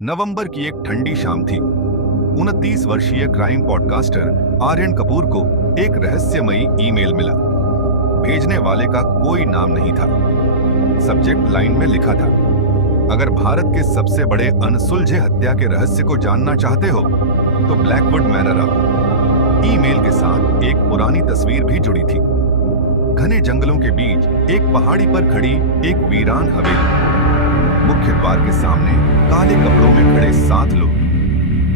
नवंबर की एक ठंडी शाम थी। 29 वर्षीय क्राइम पॉडकास्टर आर्यन कपूर को एक रहस्यमयी ईमेल मिला। भेजने वाले का कोई नाम नहीं था। सब्जेक्ट लाइन में लिखा था, अगर भारत के सबसे बड़े अनसुलझे हत्या के रहस्य को जानना चाहते हो तो ब्लैकवुड मैनर आओ। ईमेल के साथ एक पुरानी तस्वीर भी जुड़ी थी। घने जंगलों के बीच एक पहाड़ी पर खड़ी एक वीरान हवेली। मुख्य द्वार के सामने काले कपड़ों में खड़े 7 लोग,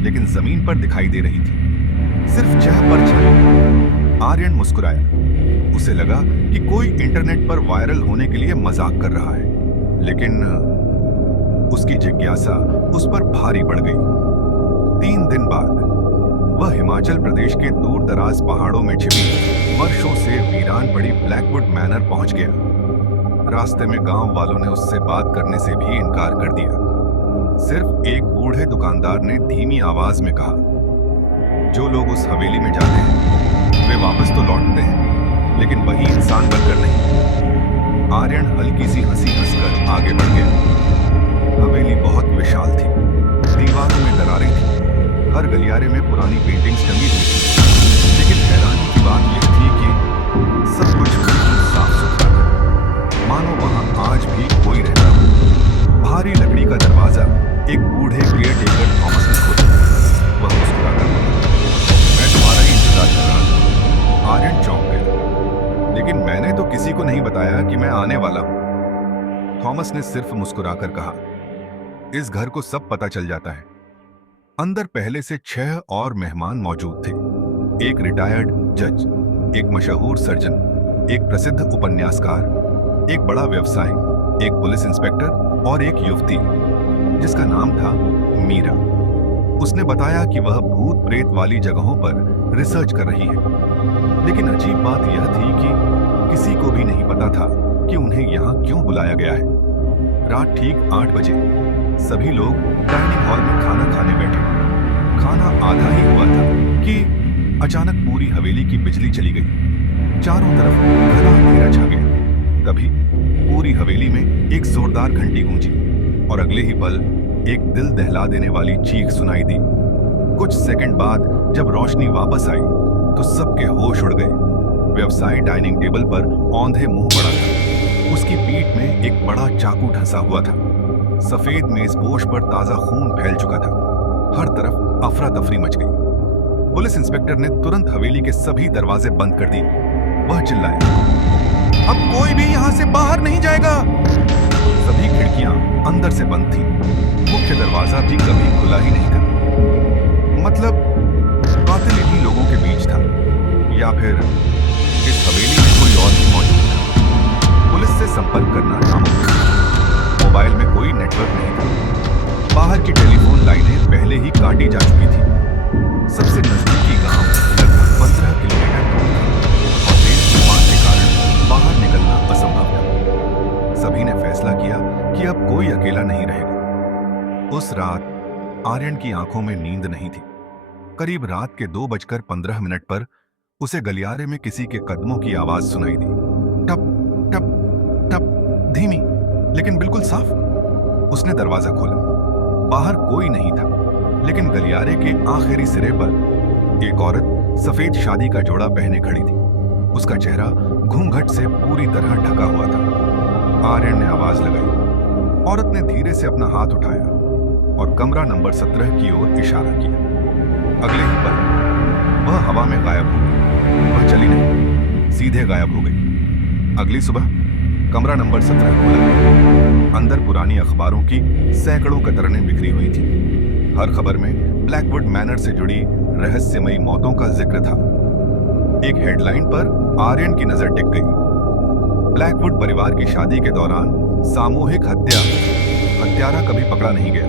लेकिन जमीन पर दिखाई दे रही थी सिर्फ चह पर छाई। आर्यन मुस्कुराया। उसे लगा कि कोई इंटरनेट पर वायरल होने के लिए मजाक कर रहा है, लेकिन उसकी जिज्ञासा उस पर भारी पड़ गई। 3 दिन बाद वह हिमाचल प्रदेश के दूर दराज पहाड़ों में छिपी वर्षों से वीरान पड़ी ब्लैकवुड मैनर पहुंच गया। रास्ते में गांव वालों ने उससे बात करने से भी इनकार कर दिया। सिर्फ एक बूढ़े दुकानदार ने धीमी आवाज में कहा, जो लोग उस हवेली में जाते हैं वे वापस तो लौटते हैं, लेकिन वही इंसान बनकर नहीं। आर्यन हल्की सी हंसी हंसकर आगे बढ़ गया। हवेली बहुत विशाल थी। दीवारों में दरारें थी। हर गलियारे में पुरानी पेंटिंग्स टंगी हुई थी। लेकिन हैरानी की बात यह थी कि सब कुछ बिल्कुल साफ सुथरा था, मानो वहां आज भी कोई रहता हो। भारी लकड़ी का दरवाजा एक बूढ़े केयरटेकर थॉमस ने खोला। वह मुस्कुराकर बोला, मैं तुम्हारा ही इंतजार कर रहा था। आर्यन चौंक गया, लेकिन मैंने तो किसी को नहीं बताया कि मैं आने वाला हूं। थॉमस ने सिर्फ मुस्कुराकर कहा, इस घर को सब पता चल जाता है। अंदर पहले से 6 और मेहमान मौजूद थे। एक रिटायर्ड जज, एक मशहूर सर्जन, एक प्रसिद्ध उपन्यासकार, एक बड़ा व्यवसायी, एक पुलिस इंस्पेक्टर और एक युवती जिसका नाम था मीरा। उसने बताया कि वह भूत प्रेत वाली जगहों पर रिसर्च कर रही है। लेकिन अजीब बात यह थी कि किसी को भी नहीं पता था कि उन्हें यहाँ क्यों बुलाया गया है। रात ठीक 8 बजे सभी लोग डाइनिंग हॉल में खाना खाने बैठे। खाना आधा ही हुआ था कि अचानक पूरी हवेली की बिजली चली गई। चारों तरफ घना अंधेरा छा गया। तभी पूरी हवेली में एक जोरदार घंटी गूंजी और अगले ही पल एक दिल दहला देने वाली चीख सुनाई दी। कुछ सेकंड बाद जब रोशनी वापस आई तो सबके होश उड़ गए। व्यवसायी डाइनिंग टेबल पर औंधे मुंह पड़ा था। उसकी पीठ में एक बड़ा चाकू ढसा हुआ था। सफेद मेजपोश पर ताजा खून फैल चुका था। हर तरफ अफरा तफरी मच गई। पुलिस इंस्पेक्टर ने तुरंत हवेली के सभी दरवाजे बंद कर दिए। वह चिल्लाया, अब कोई भी यहां से बाहर नहीं जाएगा। सभी खिड़कियां अंदर से बंद थीं। मुख्य दरवाजा भी कभी खुला ही नहीं था। मतलब कातिल इन्हीं लोगों के बीच था, या फिर इस हवेली में कोई और भी मौजूद था। पुलिस से संपर्क करना नामुमकिन। मोबाइल में कोई नेटवर्क नहीं था। बाहर की टेलीफोन लाइनें पहले ही काटी जा चुकी थी। सबसे नजदीकी गांव लगभग 15 किलोमीटर दूर था और तेज तूफान के कारण बाहर निकलना असंभव था। सभी ने फैसला किया कि अब कोई अकेला नहीं रहेगा। उस रात आर्यन की आंखों में नींद नहीं थी। करीब रात के 2:15 पर उसे गलियारे में किसी के कदमों की आवाज सुनाई दी। टप टप टप, धीमी लेकिन बिल्कुल साफ। उसने दरवाजा खोला। बाहर कोई नहीं था, लेकिन गलियारे के आखिरी सिरे पर एक औरत सफेद शादी का जोड़ा पहने खड़ी थी। उसका चेहरा घूंघट से पूरी तरह ढका हुआ था। आर्यन ने आवाज लगाई। औरत ने धीरे से अपना हाथ उठाया और कमरा नंबर 17 की ओर इशारा किया। अगले ही पल वह हवा में गायब हो गई। वह चली नहीं, सीधे गायब हो गई। अगली सुबह कमरा नंबर 17 खोला गया। अंदर पुरानी अखबारों की सैकड़ों कतरनें बिखरी हुई थी। हर खबर में ब्लैकवुड मैनर से जुड़ी रहस्यमयी मौतों का जिक्र था। एक हेडलाइन पर आर्यन की नजर टिक गई, ब्लैकवुड परिवार की शादी के दौरान सामूहिक हत्या, हत्यारा कभी पकड़ा नहीं गया।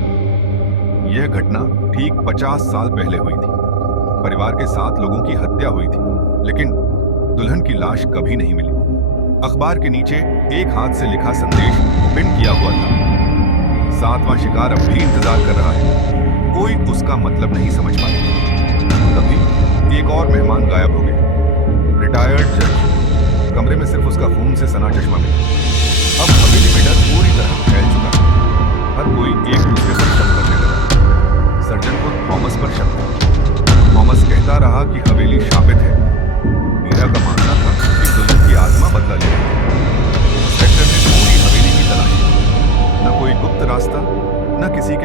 यह घटना ठीक 50 साल पहले हुई थी। परिवार के 7 लोगों की हत्या हुई थी, लेकिन दुल्हन की लाश कभी नहीं मिली। अखबार के नीचे एक हाथ से लिखा संदेश पिन किया हुआ था, 7वां शिकार अब भी इंतजार कर रहा है। कोई उसका मतलब नहीं समझ पाया। तभी एक और मेहमान गायब हो गया, रिटायर्ड जज। कमरे में सिर्फ उसका खून से सना चश्मा मिला। अब हवेली में डर पूरी तरह फैल चुका था। हर कोई एक दूसरे पर शक करने लगा।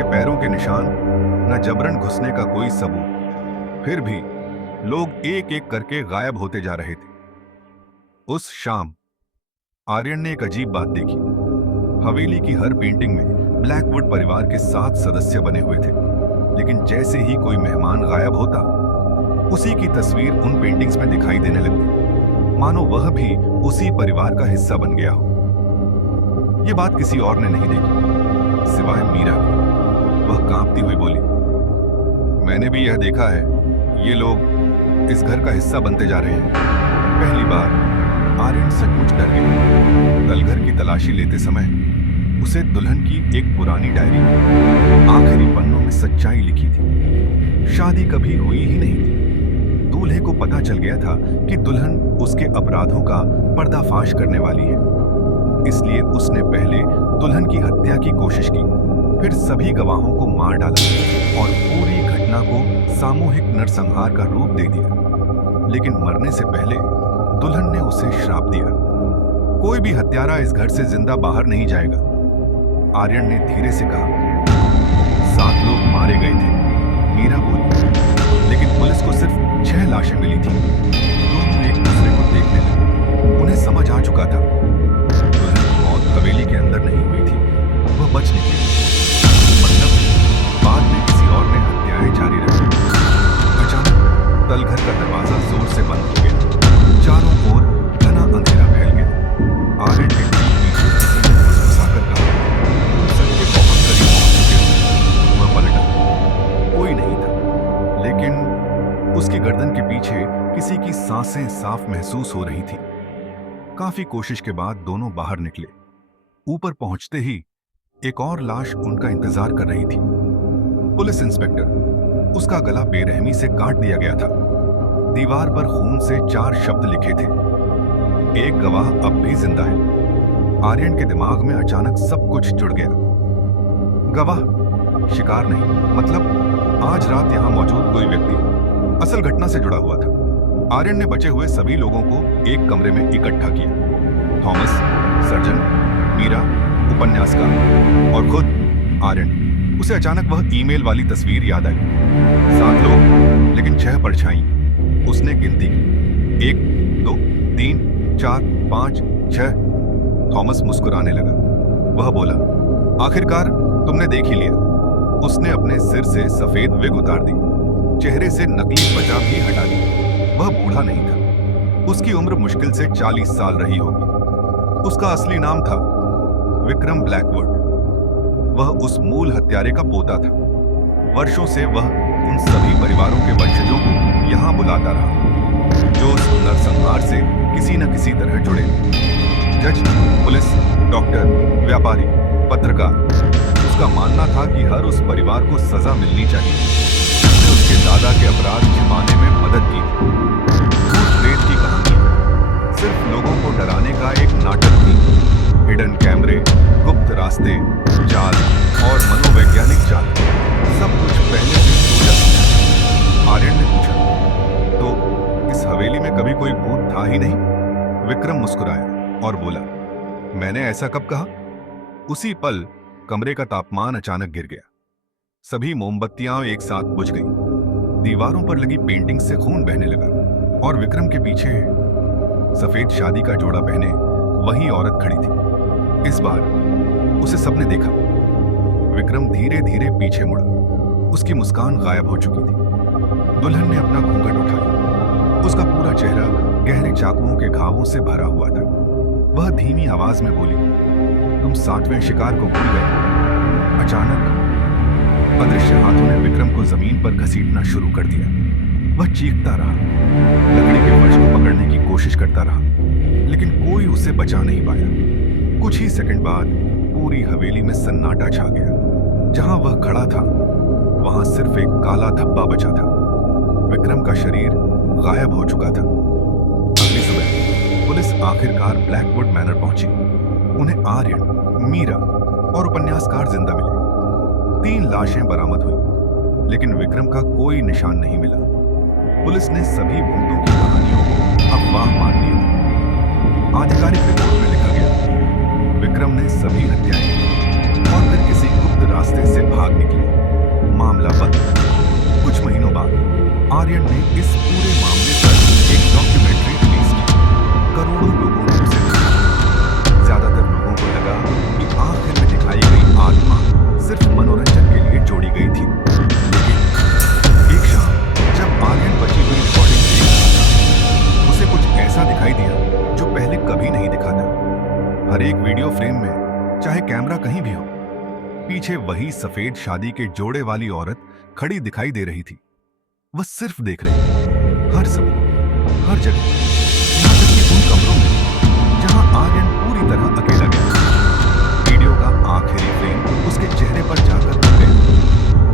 पैरों के निशान, न जबरन घुसने का कोई सबूत। फिर भी लोग एक एक करके गायब होते जा रहे थे। उस शाम आर्यन ने एक अजीब बात देखी। हवेली की हर पेंटिंग में ब्लैकवुड परिवार के 7 सदस्य बने हुए थे, लेकिन जैसे ही कोई मेहमान गायब होता, उसी की तस्वीर उन पेंटिंग्स में दिखाई देने लगती, मानो वह भी उसी परिवार का हिस्सा बन गया हो। यह बात किसी और ने नहीं देखी सिवाय मीरा की। वह कांपती हुई बोली, मैंने भी यह देखा है, ये लोग इस घर का हिस्सा बनते जा रहे हैं। पहली बार आर्यन सचमुच डर गया। तलघर की तलाशी लेते समय उसे दुल्हन की एक पुरानी डायरी आखिरी पन्नों में सच्चाई लिखी थी। शादी कभी हुई ही नहीं थी। दूल्हे को पता चल गया था कि दुल्हन उसके अपराधों का पर्दाफाश करने वाली है, इसलिए उसने पहले दुल्हन की हत्या की कोशिश की, फिर सभी गवाहों को मार डाला और पूरी घटना को सामूहिक नरसंहार का रूप दे दिया। लेकिन मरने से पहले दुल्हन ने उसे श्राप दिया, कोई भी हत्यारा इस घर से जिंदा बाहर नहीं जाएगा। आर्यन ने धीरे से कहा, 7 लोग मारे गए थे, मीरा बोली, लेकिन पुलिस को सिर्फ 6 लाशें मिली थी। दोनों एक दूसरे को देखने लगे। उन्हें समझ आ चुका था, दुल्हन की मौत हवेली के अंदर नहीं हुई थी, वह बच निकली। मतलब बाद में किसी और ने हत्याएं जारी रखी। अचानक तलघर का दरवाजा जोर से बंद हो गया। चारों ओर घना अंधेरा फैल गया। आर्यन ने पीछे किसी ने फुसफुसाकर कहा, सच के बहुत करीब पहुंच चुके हैं। वह पलटा, कोई नहीं था, लेकिन उसकी गर्दन के पीछे किसी की सांसें साफ महसूस हो रही थी। काफी कोशिश के बाद दोनों बाहर निकले। ऊपर पहुंचते ही एक और लाश उनका इंतजार कर रही थी। पुलिस इंस्पेक्टर, उसका गला बेरहमी से काट दिया गया था। दीवार पर खून से 4 शब्द लिखे थे, एक गवाह अब भी जिंदा है। आर्यन के दिमाग में अचानक सब कुछ जुड़ गया। गवाह, शिकार नहीं, मतलब आज रात यहां मौजूद कोई व्यक्ति असल घटना से जुड़ा हुआ था। आर्यन ने बचे हुए सभी लोगों को एक कमरे में इकट्ठा किया। थॉमस, सर्जन, मीरा, उपन्यासकार और खुद आर्यन। उसे अचानक वह ईमेल वाली तस्वीर याद आई। 7 लोग, लेकिन 6 परछाई। उसने गिनती की, 1, 2, 3, 4, 5, 6। थॉमस मुस्कुराने लगा। वह बोला, आखिरकार तुमने देख ही लिया। उसने अपने सिर से सफेद विग उतार दी, चेहरे से नकली त्वचा भी हटा दी। वह बूढ़ा नहीं था, उसकी उम्र मुश्किल से 40 साल रही होगी। उसका असली नाम था विक्रम ब्लैकवुड। वह उस मूल हत्यारे का पोता था। वर्षों से वह उन सभी परिवारों के वंशजों को यहां बुलाता रहा जो उस नरसंहार से किसी न किसी तरह जुड़े। जज, पुलिस, डॉक्टर, व्यापारी, पत्रकार, उसका मानना था कि हर उस परिवार को सजा मिलनी चाहिए जिसने उसके दादा के अपराध छिपाने में मदद की थी। भूत प्रेत की कहानी सिर्फ लोगों को डराने का एक नाटक थी। हिडन कैमरे, गुप्त रास्ते, जाल और मनोवैज्ञानिक चाल, सब कुछ पहले से सोचा था। आर्यन ने पूछा, तो इस हवेली में कभी कोई भूत था ही नहीं? विक्रम मुस्कुराया और बोला, मैंने ऐसा कब कहा? उसी पल कमरे का तापमान अचानक गिर गया। सभी मोमबत्तियां एक साथ बुझ गईं। दीवारों पर लगी पेंटिंग से खून बहने लगा और विक्रम के पीछे सफेद शादी का जोड़ा पहने वही औरत खड़ी थी। इस बार उसे सबने देखा। विक्रम धीरे धीरे पीछे मुड़ा। उसकी मुस्कान गायब हो चुकी थी। दुल्हन ने अपना घूंघट उठाया। उसका पूरा चेहरा गहरे चाकुओं के घावों से भरा हुआ था। वह धीमी आवाज में बोली, तुम 60वें शिकार को भूल गए। अचानक अदृश्य हाथों ने विक्रम को जमीन पर घसीटना शुरू कर दिया। वह चीखता रहा, लकड़ी के फर्श को पकड़ने की कोशिश करता रहा, लेकिन कोई उसे बचा नहीं पाया। कुछ ही सेकंड बाद पूरी हवेली में सन्नाटा छा गया। जहां वह खड़ा था वहां सिर्फ एक काला धब्बा बचा था। विक्रम का शरीर गायब हो चुका था। अगली सुबह पुलिस आखिरकार ब्लैकवुड मैनर पहुंची। उन्हें आर्यन, मीरा और उपन्यासकार जिंदा मिले। 3 लाशें बरामद हुई, लेकिन विक्रम का कोई निशान नहीं मिला। पुलिस ने सभी भूतों की कहानियों को अफवाह मान लिया। आधिकारिक रिपोर्ट में लिखा गया, विक्रम ने सभी हत्याएं की और फिर किसी गुप्त रास्ते से भाग निकली। मामला बंद। कुछ महीनों बाद आर्यन ने इस पूरे मामले पर एक डॉक्यूमेंट्री रिलीज की। करोड़ों लोगों ने उसे देखा। ज्यादातर लोगों को लगा कि आखिर में दिखाई गई आत्मा सिर्फ मनोरंजन के लिए जोड़ी गई थी। लेकिन एक शाम जब आर्यन बची हुई रिकॉर्डिंग देख रहा था, उसे कुछ ऐसा दिखाई दिया जो पहले कभी नहीं दिखा था। हर एक वीडियो फ्रेम में, चाहे कैमरा कहीं भी हो, पीछे वही सफेद शादी के जोड़े वाली औरत खड़ी दिखाई दे रही थी। वह सिर्फ देख रही थी, हर समय, हर जगह, यहाँ तक कि उन कमरों में जहां आर्यन पूरी तरह अकेला गया। वीडियो का आखिरी फ्रेम उसके चेहरे पर जाकर रुक गया।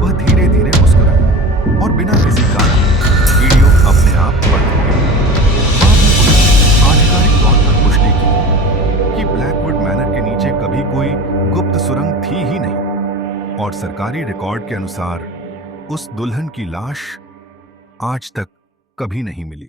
वह धीरे धीरे मुस्कुराया और बिना किसी कारण वीडियो अपने आप बंद हो गया। बाद में पुलिस ने आधिकारिक तौर पर पुष्टि की कि ब्लैकवुड मैनर के नीचे कभी कोई गुप्त सुरंग थी ही नहीं, और सरकारी रिकॉर्ड के अनुसार उस दुल्हन की लाश आज तक कभी नहीं मिली।